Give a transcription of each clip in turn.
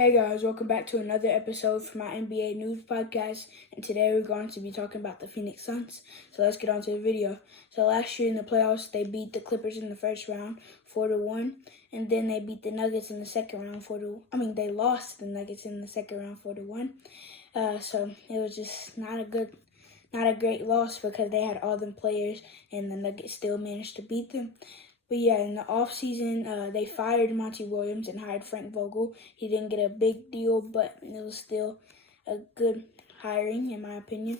Hey guys, welcome back to another episode from my NBA News Podcast, and today we're going to be talking about the Phoenix Suns. So let's get on to the video. So last year in the playoffs, they beat the Clippers in the first round 4-1, and then they beat the Nuggets in the second round they lost to the Nuggets in the second round 4-1. So it was just not a great loss because they had all them players, and the Nuggets still managed to beat them. But yeah, in the offseason, they fired Monty Williams and hired Frank Vogel. He didn't get a big deal, but it was still a good hiring, in my opinion.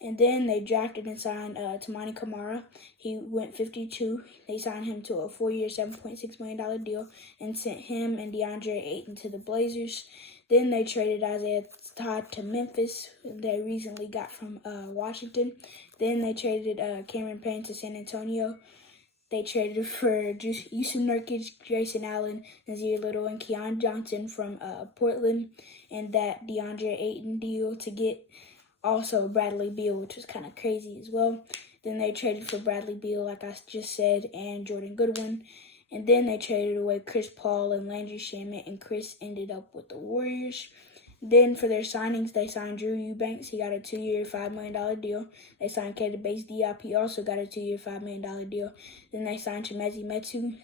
And then they drafted and signed Toumani Camara. He went 52. They signed him to a 4-year, $7.6 million deal and sent him and DeAndre Ayton to the Blazers. Then they traded Isaiah Todd to Memphis. They recently got from Washington. Then they traded Cameron Payne to San Antonio. They traded for Jusuf Nurkic, Grayson Allen, Nassir Little, and Keon Johnson from Portland, and that DeAndre Ayton deal to get also Bradley Beal, which was kind of crazy as well. Then they traded for Bradley Beal, like I just said, and Jordan Goodwin. And then they traded away Chris Paul and Landry Shamet, and Chris ended up with the Warriors. Then for their signings, they signed Drew Eubanks. He got a 2-year, $5 million deal. They signed Keita Bates-Diop. He also got a 2-year, $5 million deal. Then they signed Chimezie Metu.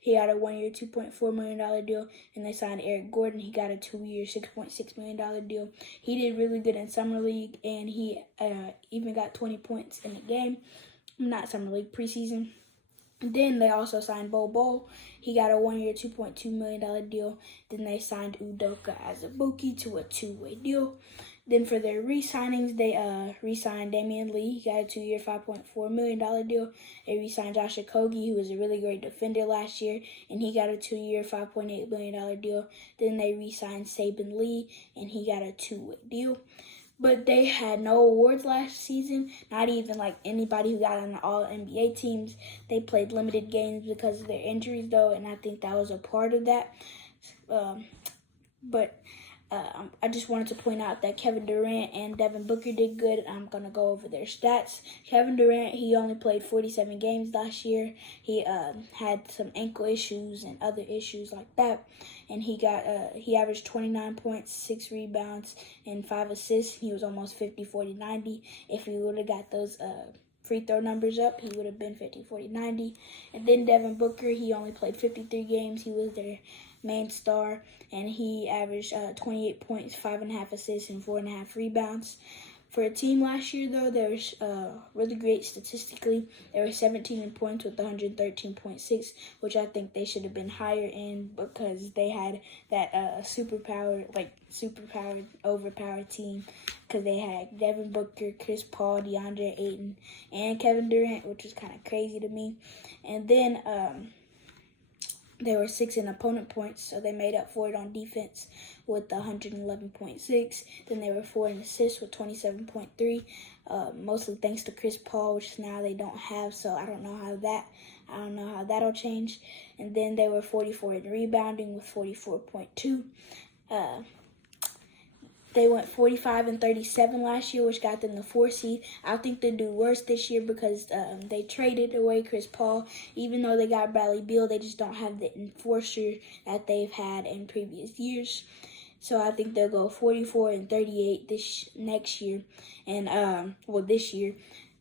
He got a 1-year, $2.4 million deal. And they signed Eric Gordon. He got a 2-year, $6.6 million deal. He did really good in Summer League, and he even got 20 points in the game. Not Summer League, preseason. Then they also signed Bol Bol. He got a 1-year, $2.2 million deal. Then they signed Udoka Azubuike to a 2-way deal. Then for their re-signings, they re-signed Damian Lee. He got a 2-year, $5.4 million deal. They re-signed Josh Okogie, who was a really great defender last year, and he got a 2-year, $5.8 million deal. Then they re-signed Saben Lee, and he got a 2-way deal. But they had no awards last season, not even like anybody who got on the All-NBA teams. They played limited games because of their injuries, though, and I think that was a part of that. I just wanted to point out that Kevin Durant and Devin Booker did good. I'm going to go over their stats. Kevin Durant, he only played 47 games last year. He had some ankle issues and other issues like that. And he averaged 29 points, 6 rebounds, and 5 assists. He was almost 50, 40, 90. If he would have got those free throw numbers up, he would have been 50, 40, 90. And then Devin Booker, he only played 53 games. He was their main star, and he averaged 28 points, 5.5 assists, and 4.5 rebounds. For a team last year, though, they were really great statistically. They were 17 in points with 113.6, which I think they should have been higher in because they had that overpowered team because they had Devin Booker, Chris Paul, DeAndre Ayton, and Kevin Durant, which was kind of crazy to me. And then they were 6th in opponent points, so they made up for it on defense with 111.6. Then they were 4th in assists with 27.3, mostly thanks to Chris Paul, which now they don't have. So I don't know how that'll change. And then they were 44 in rebounding with 44.2. They went 45 and 37 last year, which got them the 4 seed. I think they'll do worse this year because they traded away Chris Paul. Even though they got Bradley Beal, they just don't have the enforcer that they've had in previous years. So I think they'll go 44 and 38 next year, and this year,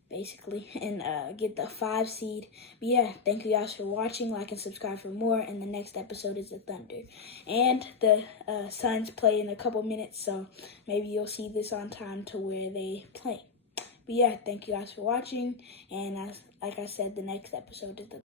basically, and get the 5 seed. But yeah, thank you guys for watching. Like and subscribe for more. And the next episode is the Thunder. And the Suns play in a couple minutes, so maybe you'll see this on time to where they play. But yeah, thank you guys for watching. And like I said, the next episode is the